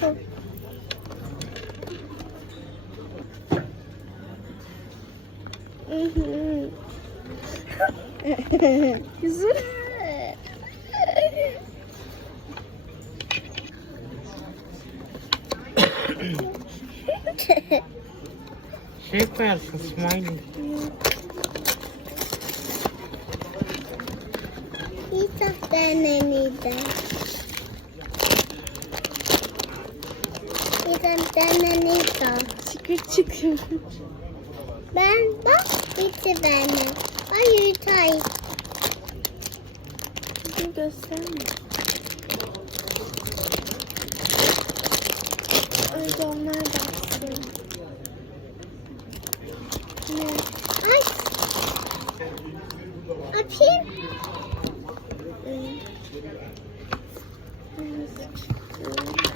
Güzel. Şey koyarsın smiley. İsa deneniydi. Benvenuto. Çıkır çıkır. Ben bak bitti benim. Ay yutay. Bunu gösterme. Önce onlar da Ay. Açayım. Thank you.